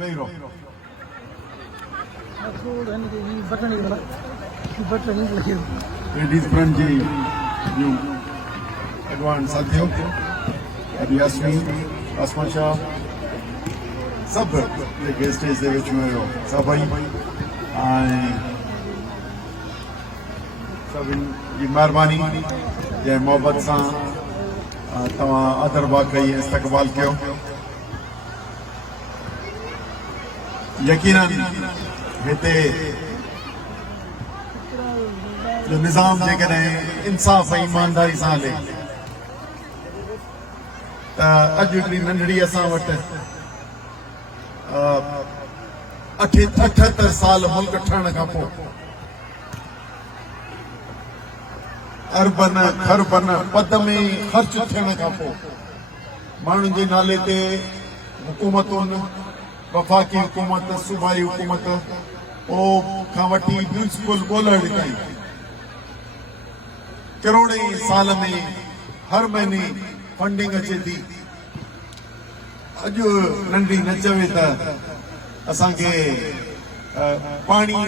वेही रहो। Ladies front जी new advance साथियों अभी आसमान शाह सब जेके स्टेज ते वेठियूं आहियो सभई सभिनी जी महिरबानी जंहिं मोहबत सां तव्हां अदरबा कई इस्तक़बाल कयो। यकीनन हिते जो निज़ाम जेकॾहिं इंसाफ़ ऐं ईमानदारी सां हले त अॼु हिकिड़ी नंढड़ी असां वटि 78 साल मुल्क ठहण खां पोइ अरबन खरबन पद में ख़र्च थियण खां पोइ माण्हुनि जे नाले ते हुकूमतुनि वफ़ाक़ी हुकूमत सूबाई हुकूमत खां वठी म्यूनिसिपल ॻोल्हण ताईं करोड़े साल में हर महीने फंडिंग अचे थी। अॼु नंढी न चवे त असांखे पाणी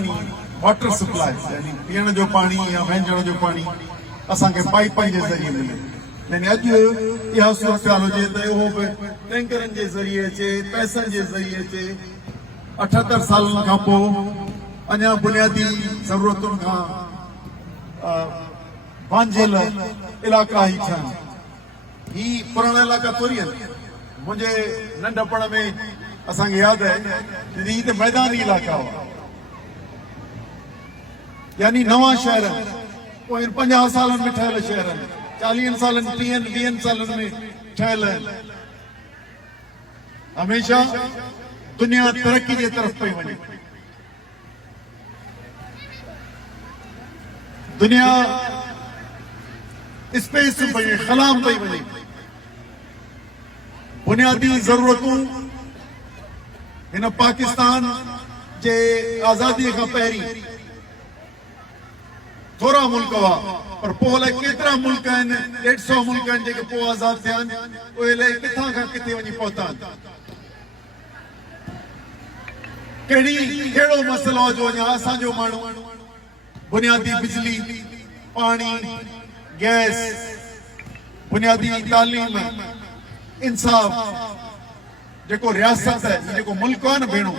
वाटर सप्लाई यानी पीअण जो पाणी या वेंझण जो पाणी असांखे पाइपनि जे ज़रिए मिले। यानी अॼु इहा सूरत हुजे त उहो बि टैंकरनि जे ज़रिए अचे पैसनि जे ज़रिए अचे। 78 सालनि खां पोइ अञा बुनियादी ज़रूरतुनि खां वांझियल इलाइक़ा ई थियनि। ही पुराणा इलाइक़ा थोरी आहिनि। मुंहिंजे नंढपण में असांखे यादि आहे ही त मैदानी इलाइक़ा हुआ यानी नवां शहर पोइ 50 सालनि में ठहियल शहर 40 सालनि 30-20 सालनि में ठहियल हमेशा दुनिया तरक्की जे तरफ़ पई वञे। दुनिया स्पेस पई वञे ख़लाम पई वञे। बुनियादी ज़रूरतूं हिन पाकिस्तान जे आज़ादीअ खां पहिरीं थोड़ा मुल्क हुआ पर पोइ अलाए केतिरा मुल्क आहिनि 150 मुल्क आहिनि जेके पोइ आज़ाद थिया आहिनि उहे अलाए किथां खां किथे वञी पहुता आहिनि। कहिड़ो मसइलो जो अञा असांजो माण्हू बुनियादी बिजली पाणी गैस बुनियादी तालीम इंसाफ जेको रियासत है जेको मुल्क आहे न भेणो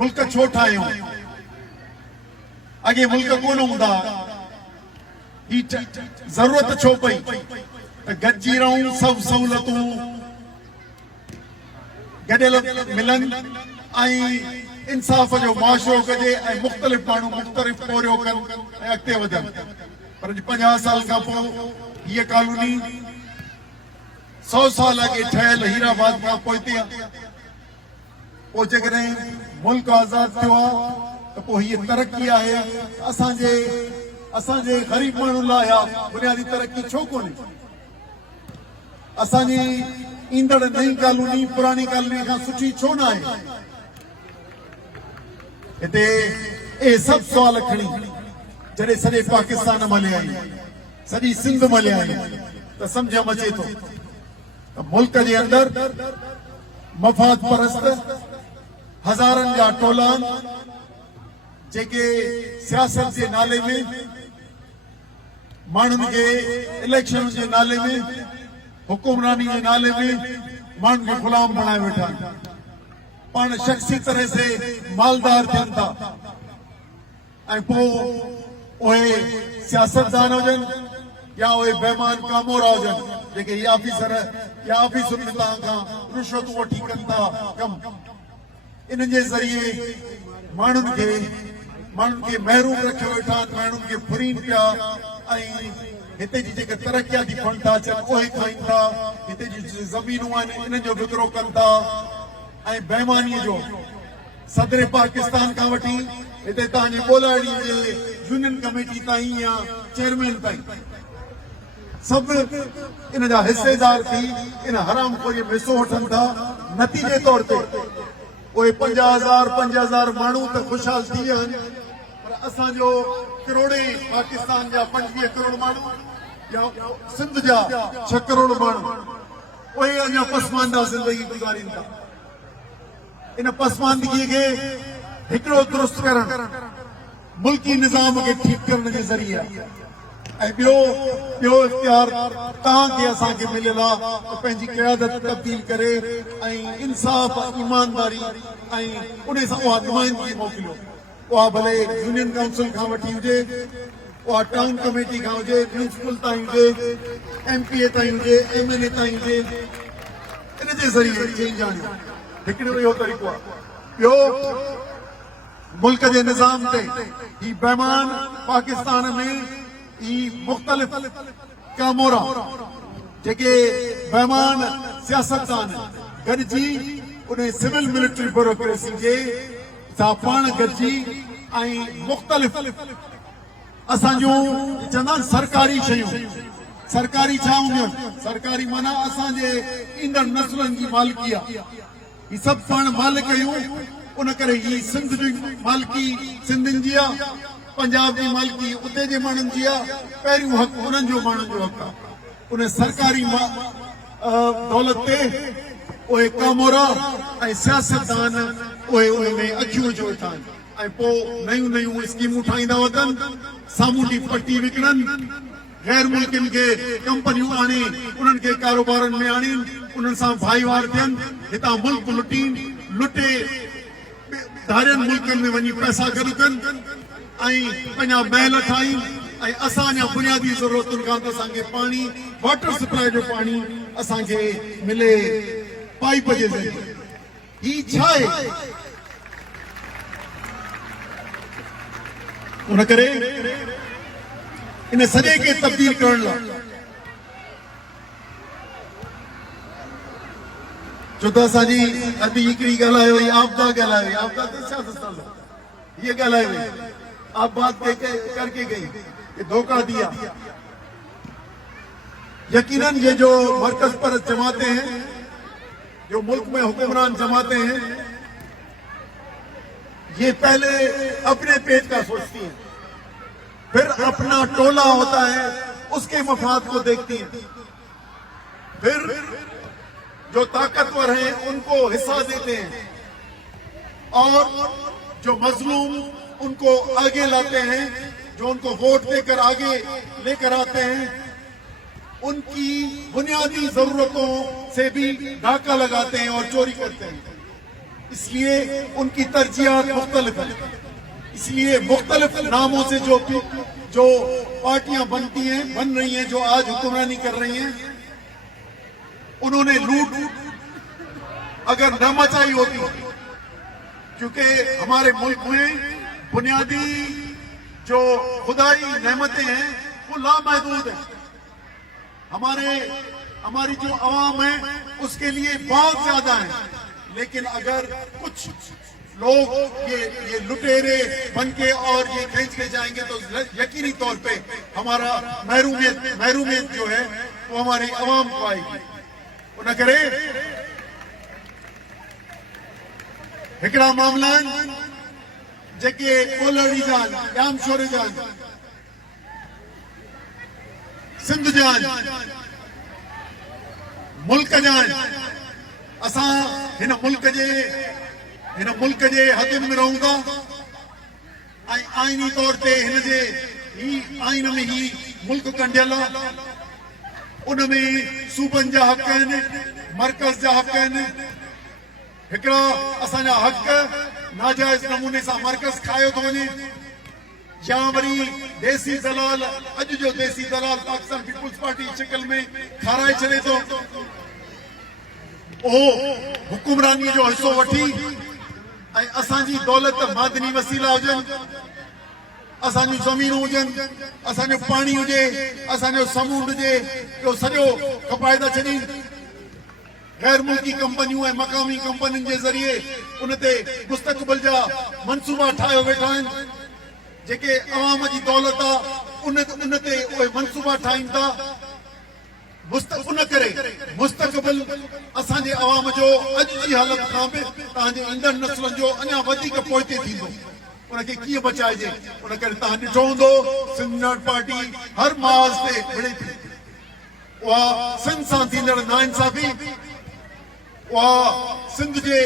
मुल्क छो ठाहियूं। अॻे मुल्क कोन हूंदा ही ज़रूरत छो पई त गॾिजी रहूं सभु सहूलियतूं गॾियल मिलनि ऐं इंसाफ़ जो मुआशिरो कजे ऐं मुख़्तलिफ़ माण्हू मुख़्तलिफ़ पोरियो कनि ऐं अॻिते वधनि। पर 50 साल खां पोइ हीअ कॉलोनी 100 साल अॻे ठहियल हीराबाद खां पोइते पोइ जेकॾहिं मुल्क आज़ाद थियो आहे त पोइ हीअ तरक़ी आहे असांजे ग़रीब माण्हुनि लाइ बुनियादी तरक़ी छो कोन्हे। असांजी ईंदड़ नई कॉलोनी पुरानी कॉलोनी खां सुठी छो न आहे। हिते ए सभु सुवाल खणी जॾहिं सॼे पाकिस्तान मले आई सॼी सिंध मले आई त सम्झ में अचे थो मुल्क जे अंदर मफ़ाद परस्त हज़ारनि जा टोला जेके सियासत जे नाले में माण्हुनि खे इलेक्शन जे नाले में हुकुमरानी जे नाले में माण्हुनि खे गुलाम बणाए वेठा पाण शख्सी तरह से मालदार थियनि था ऐं पोइ उहे सियासतदान हुजनि या उहे बेमान कामोरा हुजनि जेके इहा ऑफिसर या ऑफिसुनि में तव्हां खां रिश्वत वठी कनि था कम इन जे ज़रिए माण्हुनि खे महरूम रखियो वेठा आहिनि माण्हुनि खे फुरीन पिया ऐं हिते जी जेके तरक़ियाती फंड था अचनि उहे खाइनि था हिते जी ज़मीनूं आहिनि इन्हनि जो विकिरो कनि था ऐं बेईमानीअ जो सदर पाकिस्तान खां वठी हिते तव्हांजे ॻोल्हाड़ी जे यूनियन कमेटी ताईं या चेयरमैन ताईं सभु इन जा हिस्सेदार थी इन हरामखोरीअ में हिसो वठनि था। नतीजे तौर ते उहे 50,000 माण्हू त ख़ुशहाल थी विया आहिनि पर असांजो करोड़े पाकिस्तान जा 25 करोड़ माण्हू या सिंध जा 6 करोड़ माण्हू उहे अञा पसमानदा ज़िंदगी गुज़ारीनि था। इन पसमानदगी के हिकड़ो दुरुस्त करण मुल्की निज़ाम के ठीक करण के ज़रिए ऐं ॿियो इख्तियार तव्हांखे असांखे मिलियल आहे त पंहिंजी क़यादत तब्दील करे ऐं इंसाफ़ ईमानदारी ऐं उन सां उहा नुमाइंदगी मोकिलियो उहा भले यूनियन काउंसिल खां वठी हुजे उहा टाउन कमेटी खां हुजे म्यूनिसिपल ताईं हुजे MPA ताईं हुजे MLA ताईं हुजे इन जे ज़रिए चेंज आणियो हिकिड़ो इहो तरीक़ो आहे ॿियो मुल्क जे निज़ाम ते ही बेमान पाकिस्तान में ही मुख्तलिफ कामोरा जेके बेमान सियासतदान गॾिजी उन सिविल मिलिट्री ब्यूरोक्रेसी जे सां पाण गॾिजी ऐं मुख्तलिफ असांजूं चवंदा आहिनि सरकारी शयूं सरकारी छा हूंदियूं सरकारी माना असांजे ईंदड़ नस्लनि जी मालिकी आहे ही सभु पाण मालिक आहियूं उन करे ही सिंध जी मालिकी सिंधियुनि जी आहे पंजाब की मालिकी उते जे माण्हुनि जी आहे पहिरियों हक़ उन्हनि जो माण्हुनि जो हक़ आहे उन सरकारी दौलत ते उहे कामोरा ऐं सियासतदान उहे उन में अखियूं विझो वेठा आहिनि ऐं पोइ नयूं नयूं स्कीमूं ठाहींदा वञनि सामूंडी पटी विकिणनि गैर मुल्कियुनि खे कंपनियूं आणे उन्हनि खे कारोबारनि में आणीनि उन्हनि सां भाईवार थियनि हितां मुल्क लुटे धारियनि मुल्कनि में वञी पैसा गॾु कनि ऐं पंहिंजा महल ठाहिनि ऐं असां अञा बुनियादी ज़रूरतुनि खां त असांखे पाणी वाटर सप्लाई जो पाणी असांखे मिले पाइप जे ज़रिए ही छा आहे उन करे इन सॼे खे तब्दील करण लाइ छो त असांजी अॼु हिकिड़ी ॻाल्हाए वई आपदा ॻाल्हाए वई आपदा ते छा दस्तावेज़ ये ॻाल्हाए वई आप बात करके गई ये धोखा दिया यकीनन ये जो मरकज पर जमाते हैं जो मुल्क में हुक्मरान जमाते हैं ये पहले अपने पेट का सोचती हैं फिर अपना टोला होता है उसके मफाद को देखती हैं फिर जो ताकतवर हैं उनको हिस्सा देते हैं और जो मजलूम उनको आगे लाते हैं जो उनको वोट देकर आगे लेकर आते हैं उनकी बुनियादी जरूरतों से भी डाका लगाते हैं और चोरी करते हैं इसलिए उनकी तरजीहात मुख्तलिफ है इसलिए मुख्तलिफ नामों से जो पार्टियां बन रही हैं जो आज हुक्मरानी कर रही हैं उन्होंने लूट अगर न मचाई होती क्योंकि हमारे मुल्क में बुनियादी जो खुदाई नेमतें हैं वो लामहदूद है हमारी जो अवाम है उसके लिए बहुत ज्यादा है लेकिन अगर कुछ लोग ये लुटेरे बन के और ये खींच के जाएंगे तो यकीनी तौर पे हमारा महरूमियत जो है वो हमारी अवाम को आएगी उन करे हिकड़ा मामला जेके कोलड़ी जान जामशोर जान सिंध जान मुल्क जान असां हिन मुल्क जे हदुनि में रहूं था ऐं आईनी तौर ते हिन जे ही आइन में ही मुल्क कंडियल आहे उनमें सूबनि जा हक़ आहिनि मर्कज़ जा हक़ आहिनि हिकिड़ा असांजा हक़ नाजाइज़ नमूने सां मर्कज़ खायो थो वञे या वरी देसी दलाल अॼु जो देसी दलाल पाकिस्तान पीपुल्स पार्टी शिकल में खाराए छॾे थो उहो हुकुमरानीअ जो हिसो वठी ऐं असांजी दौलत मादनी वसीला हुजनि असांजूं ज़मीनूं हुजनि असांजो पाणी हुजे असांजो समूंड हुजे इहो सॼो खपाए था छॾीनि गैर मुल्की कंपनियूं ऐं मक़ामी कंपनियुनि जे ज़रिए उन ते मुस्तक़बिल जा मनसूबा ठाहियो वेठा आहिनि जेके अवाम जी दौलत आहे उन ते उहे मनसूबा ठाहिनि था उन करे मुस्तक़बिल असांजे अवाम जो अॼु जी हालत खां बि तव्हांजे ईंदड़ नस्लनि जो अञा वधीक पोइते थींदो उनखे कीअं बचाइजे उन करे तव्हां ॾिठो हूंदो सिंध नेशनल पार्टी हर माज़ ते विढ़े थी उहा सिंध सां थींदड़ नाइंसाफ़ी उहा सिंध जे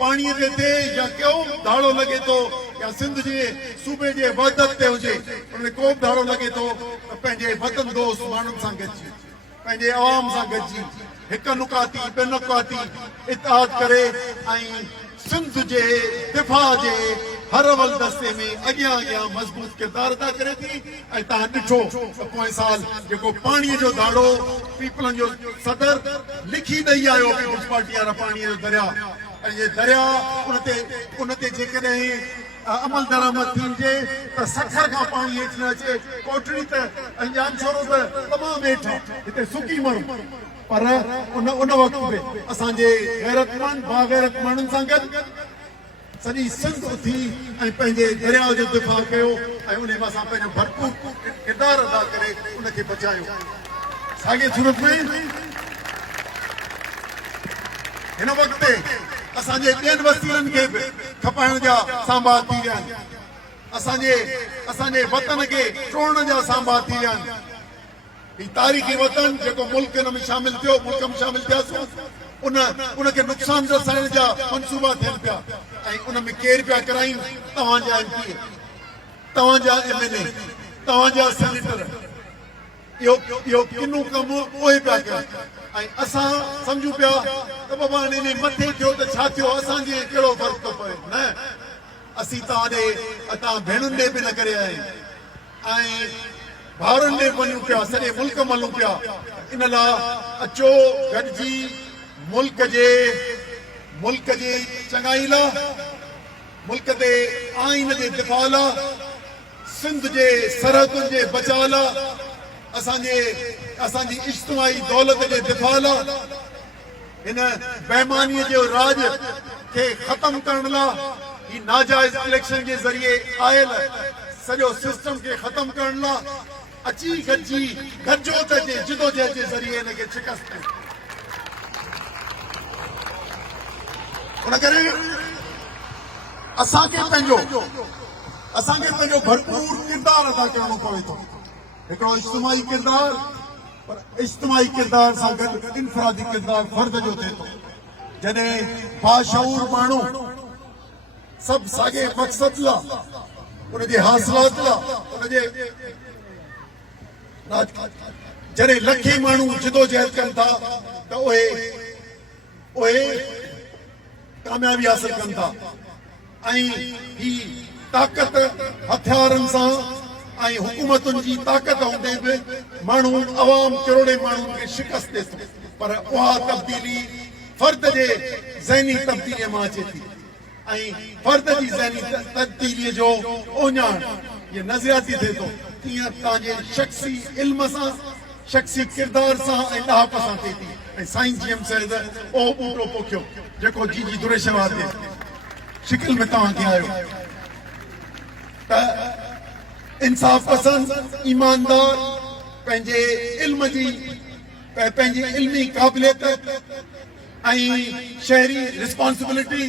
पाणीअ ते थिए या क्यों धाड़ो लॻे थो या सिंध जे सूबे जे वहदत ते हुजे उन को बि धाड़ो लॻे थो त पंहिंजे वतन दोस्त माण्हुनि सां गॾिजी पंहिंजे आवाम सां गॾिजी हिक नुकाती ॿ नुकाती इतिहाद करे ऐं सिंध जे दिफ़ा जे हर वल दस्ते में अॻियां अॻियां मज़बूत किरदारु अदा करे थी ऐं तव्हां ॾिठो त पोएं साल जेको पाणीअ जो दाड़ो पीपलनि जो सदर लिखी ॾेई आयो पीपल्स पार्टी वारा पाणीअ जो दरिया ऐं इहे दरिया उन ते जेकॾहिं अमल दरामद थी वञे त सखर खां पाणी हेठि न अचे कोटड़ी त अंजाम छोरो त तमामु हेठि आहे हिते सुकी माण्हू पर उन वक़्त में असांजे गैरतमंद बाग़ैरत माण्हुनि सां गॾु सॼी सिंध उथी ऐं पंहिंजे दरिया जो दिफ़ा कयो ऐं उन में असां पंहिंजो भरपूर किरदारु अदा करे उनखे बचायो साॻे सूरत में हिन वक़्त ते असांजे ॿियनि वसीलनि खे बि खपाइण जा सांभा थी विया आहिनि असांजे वतन खे टोड़ण जा सांभा थी विया आहिनि ही तारीख़ी वतन जेको मुल्क हिन में शामिल थियो मुल्क में शामिल थियासीं उनखे नुक़सान रसाइण जा मनसूबा थियनि पिया ऐं उन में केर पिया कराइनि तव्हांजा MP तव्हांजा MLA तव्हांजा सेनेटर इहो किनो कमु उहे पिया कनि ऐं असां सम्झूं पिया त बाबा हिन मथे थियो त छा थियो असांजे कहिड़ो फ़र्क़ु थो पए न असीं तव्हां भेणुनि ॾे बि न करे आया ऐं भाउरनि ॾे वञूं पिया सॼे मुल्क मलूं पिया इन लाइ अचो गॾिजी मुल्क जे चङाई लाइ मुल्क ते आइन जे दिफ़ा लाइ सिंध जे सरहदुनि जे बचाव लाइ असांजी इज्तिमाही दौलत जे दिफ़ा लाइ हिन बेईमानीअ जो राज खे ख़तम करण लाइ ही नाजाइज़ इलेक्शन जे ज़रिए आयल सॼो सिस्टम खे ख़तम करण लाइ अची गॾिजी गॾिजोत जे जिदोजहद जे ज़रिए हिनखे शिकस्त ॾिए उन करे असांखे पंहिंजो भरपूर किरदारु अदा करणो पवे थो हिकिड़ो इज्तिमाही किरदारु पर इज्तिमाही किरदार सां गॾु इनफरादी किरदारु फर्द जो थिए थो जॾहिं बाशऊर माण्हू सभु साॻे मक़सद लाइ उनजे हासिलात लाइ उनजे जॾहिं लखे माण्हू जिदोजहद कनि था त उहे कामयाबी हासिल कनि था ऐं ही ताक़त हथियारनि सां ऐं हुकूमतुनि जी ताक़त हूंदे बि माण्हू अवाम करोड़े माण्हुनि खे शिकस्त ॾिए थो पर उहा तब्दीली फर्द जे ज़हनी तब्दीलीअ मां अचे थी ऐं फर्द जी ज़हनी तब्दीलीअ जो ओञाण इहे नज़रियाती थिए थो तीअं तव्हांजे शख़्सी इल्म सां शख़्सी किरदार सां ऐं ॾाहप सां थिए थी ऐं साईं GM साहिब ओ बूटो पोखियो जेको जी दुरेशवा ते शिकिल में तव्हांखे आयो त इंसाफ़ पसंद ईमानदार पंहिंजे इल्मी क़ाबिलियत ऐं शहरी रिस्पॉन्सिबिलिटी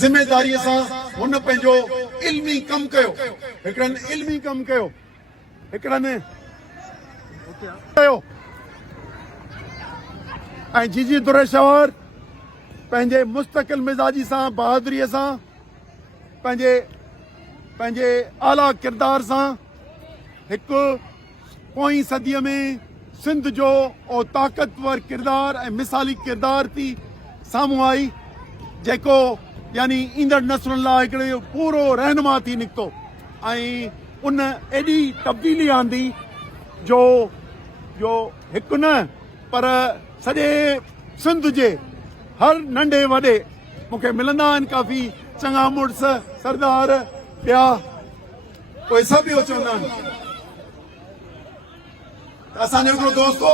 ज़िम्मेदारीअ सां हुन पंहिंजो इल्मी कमु कयो हिकिड़नि ऐं जी दुरेशवर पंहिंजे मुस्तक़िल मिज़ाजी सां बहादुरीअ सां पंहिंजे आला किरदार सां हिकु पोईं सदीअ में सिंध जो ओ ताक़तवर किरदार ऐं मिसाली किरदार थी साम्हूं आई जेको यानी ईंदड़ नसलुनि लाइ हिकिड़ो पूरो रहनुमा थी निकितो ऐं उन एॾी तब्दीली आंदी जो हिकु न पर सॼे सिंध जे हर नंढे वॾे मूंखे मिलंदा आहिनि काफ़ी चङा मुड़ुस सरदार ॿिया उहे सभु इहो चवंदा आहिनि असांजो हिकिड़ो दोस्त हो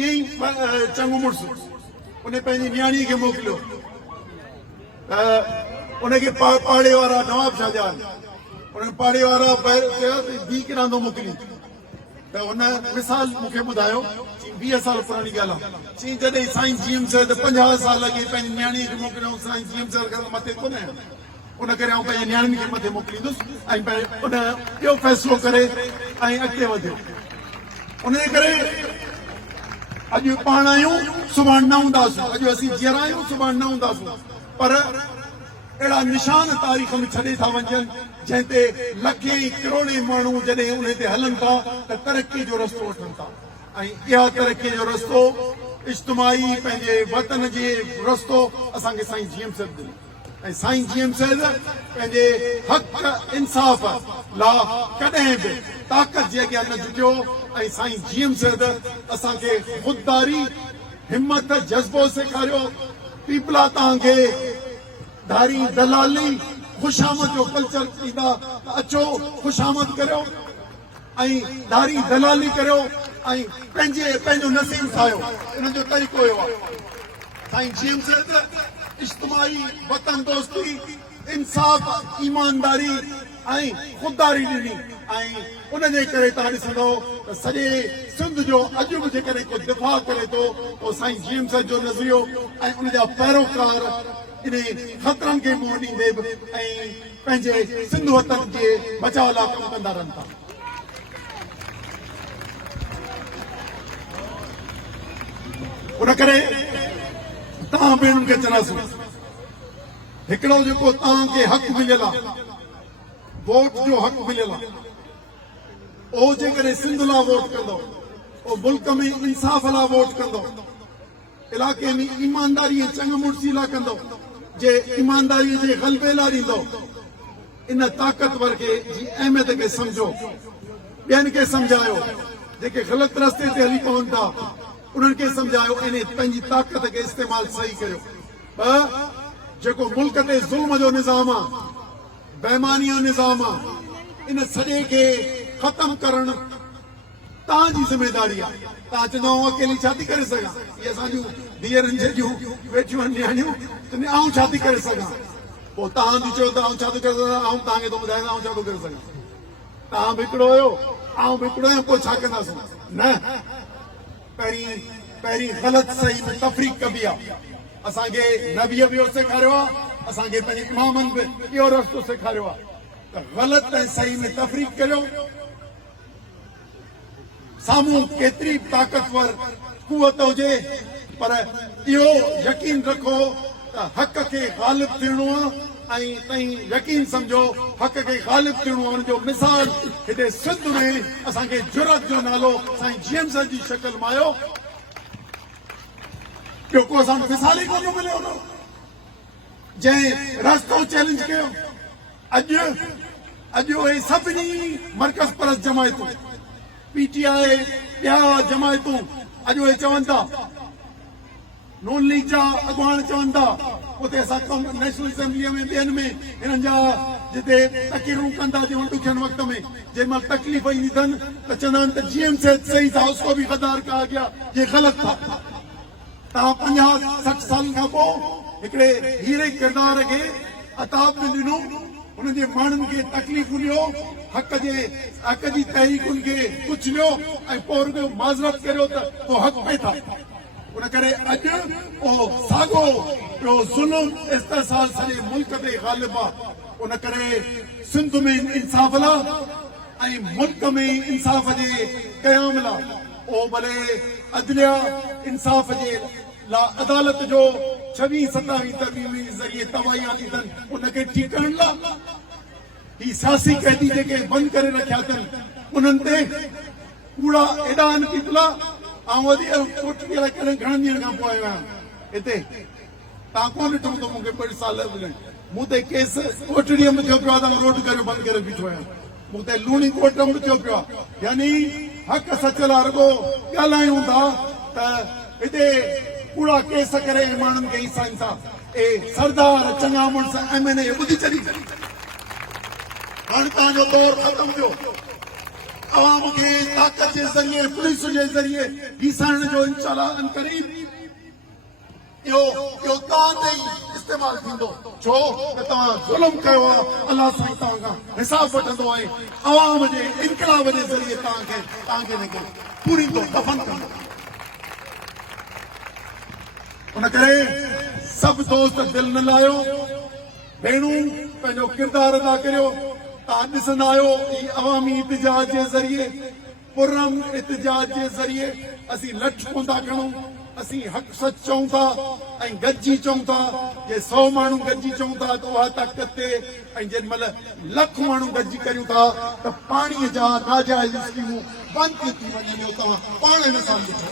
ईअं ई चङो मुड़ुस उन पंहिंजी नियाणीअ खे मोकिलियो उनखे पाड़े वारा नवाब शाहजहान उनखे पाड़े वारा ॿी किरांदो मोकिली त हुन मिसाल मूंखे ॿुधायो 20 साल पुराणी ॻाल्हि आहे चई जॾहिं साईं GM साहिब 50 साल अॻे पंहिंजी नियाणीअ खे मोकिलियऊं साईं GM साहिब खां मथे कोन आहियो उन करे आउं पंहिंजी नियाणियुनि खे मथे मोकिलींदुसि ऐं उन ॿियो फ़ैसिलो करे ऐं अॻिते वधियो उनजे करे अॼु पाण आहियूं सुभाणे न हूंदासीं, अॼु असीं जीअरा आहियूं सुभाणे न हूंदासीं, पर अहिड़ा निशान तारीख़ में छॾे था वञनि जंहिं ते लखे करोड़े माण्हू जॾहिं उन ते हलनि था त तरक़ी जो रस्तो वठनि था। ऐं इहा तरक़ी जो रस्तो इज्तिमाही पंहिंजे वतन जे रस्तो असांखे साईं जीएम साहिब ॾिनो। ऐं साईं जीएम साहिब पंहिंजे हक़ इंसाफ़ लाइ कॾहिं बि ताक़त जे अॻियां न झुकियो। ऐं साईं जीएम साहिब असांखे ख़ुददारी, हिमत, जज़्बो सेखारियो। पीपला तव्हांखे धारी दलाली ख़ुशामद जो कल्चर ॾींदा त अचो ख़ुशामद करियो ऐं धारी दलाली करियो ऐं पंहिंजो नसीब ठाहियो। इन जो तरीक़ो इहो आहे। साईं जीएम साहिब इज्तिमाही, वतन दोस्ती, इंसाफ़, ईमानदारी ऐं ख़ुददारी ॾिनी। ऐं उनजे करे तव्हां ॾिसंदो त सॼे सिंध जो अॼु बि जेकॾहिं को दिफ़ा करे थो त साईं जीएम साहिब जो नज़रियो ऐं उनजा पैरोकार इन ख़तरनि खे मुंहुं ॾींदे बि ऐं पंहिंजे सिंध वतन जे बचाव लाइ कमु कंदा रहनि था। उन करे तव्हां भेणुनि खे चवंदासीं, हिकिड़ो जेको तव्हांखे हक़ मिलियल आहे, वोट जो हक़ मिलियल आहे, उहो जेकॾहिं सिंध लाइ वोट कंदो, उहो मुल्क में इंसाफ़ लाइ वोट कंदो, इलाइक़े में ईमानदारी ऐं चङ मुड़सी लाइ कंदो, जे ईमानदारीअ जे ग़लबे लाइ ॾींदो। इन ताक़तवर खे जी अहमियत खे सम्झो, ॿियनि खे सम्झायो, जेके ग़लति रस्ते ते हली पवनि था उन्हनि खे सम्झायो, इन पंहिंजी ताक़त खे इस्तेमालु सही करियो। जेको मुल्क ते ज़ुल्म जो निज़ाम आहे, बेईमानीअ जो निज़ाम आहे, इन सॼे खे ख़तमु करणु तव्हांजी ज़िमेदारी आहे। तव्हां चवंदो अकेली छा थी करे सघां, इहे असांजूं धीअरुनि जूं वेठियूं आहिनि नियाणियूं, आऊं छा थी करे सघां। पोइ तव्हां बि चओ त आऊं छा थो करे सघां, आऊं तव्हांखे थो ॿुधायां आऊं छा थो करे सघां। तव्हां बि हिकिड़ो हुयो, आऊं बि हिकिड़ो आहियां, पोइ छा कंदासीं। न, पहिरीं ग़लति सही में तफ़रीक़ कबी आहे। असांखे नबीअ बि इहो सेखारियो आहे, असांखे पंहिंजे इमामनि बि इहो रस्तो सेखारियो आहे त ग़लति ऐं सही में तफ़रीक़ करियो। साम्हूं केतिरी ताक़तवर कुवत हुजे, पर इहो यकीन रखो त हक़ खे ग़ालिब थियणो आहे ऐं तव्हीं यकीन सम्झो हक़ खे ग़ालिब थियणो आहे। हुनजो मिसाल हिते सिंध में असांखे जुरत जो नालो साईं जीएम साहिब जी शक्ल में आयो। ॿियो को असांजो मिसाल ई कोन मिलियो हुओ जंहिं रस्तो चैलेंज कयो। अॼु उहे सभिनी मर्कज़ परस्त जमायतूं, पीटीआई, ॿिया जमायतूं अॼु उहे चवनि था, नून लीग जा अॻुवान चवनि था, उते असां नेशनल असेंबलीअ में ॿियनि में हिननि जा जिते तक़रीरूं कंदा जंहिं ॾुखियनि वक़्त में जंहिं महिल तकलीफ़ ईंदी अथनि त चवंदा आहिनि त जीएम साहिब सही था, उसको बि गद्दार कहा गया, ये ग़लति था। तव्हां 50-60 सालनि खां पोइ हिकिड़े हीरे किरदार खे अताब में ॾिनो, हुननि जे माण्हुनि खे तकलीफ़ ॾियो, हक़ जी तहरीकुनि खे कुचलियो ऐं पोइ रुॻो माज़रत करियो त पोइ हक़ में था। उन करे अॼु उहो साॻियो ॿियो ज़ुल्म इस्तेसाल सॼे मुल्क ते ग़ालिब आहे। उन करे सिंध में इंसाफ़ लाइ ऐं मुल्क में इंसाफ़ जे क़याम लाइ, उहो भले अदलिया इंसाफ़ जे लाइ अदालत जो 26-27 तरमीमी ज़रिए तबाही आंदी अथनि, उनखे ठीकु करण लाइ ही सियासी कैदी जेके बंदि करे रखिया अथनि उन्हनि ते कूड़ा एॾा आहिनि पीपला। ऐं वरी कोठड़ीअ लाइ कॾहिं घणनि ॾींहंनि खां पोइ आयो आहियां हिते, तव्हां कोन ॾिठो त मूंखे ॿ साल मूं ते केस कोठड़ीअ में थियो पियो आहे, तव्हां रोड करे बंदि करे बीठो आहियां, मूं ते लूणी कोट में थियो पियो आहे। यानी हक़ सच लाइ रुॻो ॻाल्हायूं था त हिते कूड़ा केस करे माण्हुनि खे हिसाइनि था। सरदार चङा मुड़ुस MNA ॿुधी छॾी, हाणे तव्हांजो दौर ख़तम थियो। अवाम खे ताक़त जे ज़रिए, पुलिस जे ज़रिए हिसाइण जो इंशाअल्लाह अनक़रीब इहो तव्हां ते ई इस्तेमालु थींदो, छो त तव्हां ज़ुल्म कयो आहे। अलाह साईं तव्हां खां हिसाब वठंदो आहे, अवाम जे इनकलाब जे ज़रिए तव्हांखे पूरी तो दफ़न कंदो। उन करे सभु दोस्त दिलि न लायो, भेणूं पंहिंजो किरदारु अदा करियो। तव्हां ॾिसंदा आहियो अवामी इतिजाज जे ज़रिए पुरम इतिजाज के जरिए असी लठ कोंदा करूं असी हक सच चऊं था ऐं गज्जी चऊं था जे 100 माण्हू गज्जी चऊं था तो उहा ताक़त ते ऐं जेॾीमहिल लख माण्हू गज्जी करियूं था त पाणीअ जा नाजाइज़ स्कीमूं बंदि थी वञनि तव्हां पाण मिसाल ॾिठो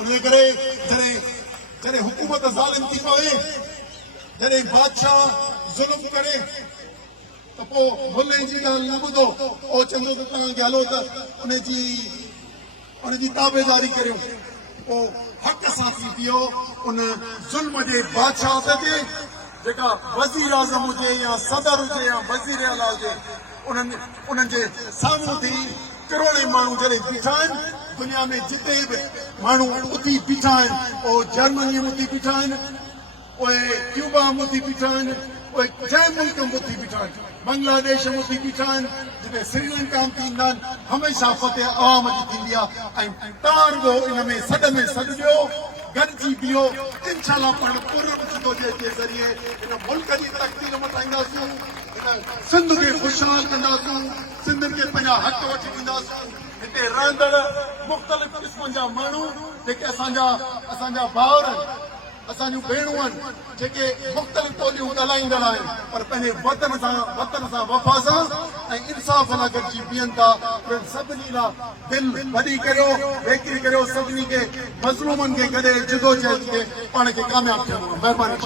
उन करे जॾहिं हुकूमत ज़ालिम थी पवे जॾहिं बादशाह ज़ुल्म करे त पोइ मुल्ले जी ॻाल्हि न ॿुधो ओ चवंदो त तव्हांखे हलो त उनजी ताबेदारी करियो पोइ हक़ सां थी पियो उन ज़ुल्म जे बादशाह ते जेका वज़ीर आज़म हुजे या सदर हुजे या वज़ीर आला हुजे उन्हनि जे साम्हूं थी करोड़े माण्हू जॾहिं बीठा आहिनि दुनिया में जिते बि माण्हू उथी बीठा आहिनि उहे जर्मनीअ में उथी बीठा आहिनि उहे क्यूबा में उथी बीठा आहिनि उहे जंहिं मुल्क में उथी बीठा आहिनि बांग्लादेश में उथी बीठा आहिनि जिते श्रीलंका में थींदा आहिनि हमेशह फतेह आवाम जी थींदी आहे ऐं तव्हां रुॻो इन में सॾ ॾियो गॾिजी बीहो इंशाअल्लाह पाण पुरम जिदोजहद जे ज़रिए इन मुल्क जी तरक़ी मटाईंदासीं इन सिंध खे ख़ुशहाल कंदासीं सिंधियुनि खे पंहिंजा हक़ वठी ॾींदासीं हिते रहंदड़ मुख़्तलिफ़ क़िस्मनि जा माण्हू जेके असांजा भाउर असांजूं भेणूं आहिनि जेके मुख़्तलिफ़ ॿोलियूं ॻाल्हाईंदड़ आहिनि पर पंहिंजे वतन सां वफ़ा सां ऐं इंसाफ़ लाइ गॾिजी बीहनि था उन्हनि सभिनी लाइ दिलि वॾी करियो वेकिरी करियो सभिनी खे मज़लूमनि खे गॾे जिदोजहद खे पाण खे कामयाबु थियणो आहे महिरबानी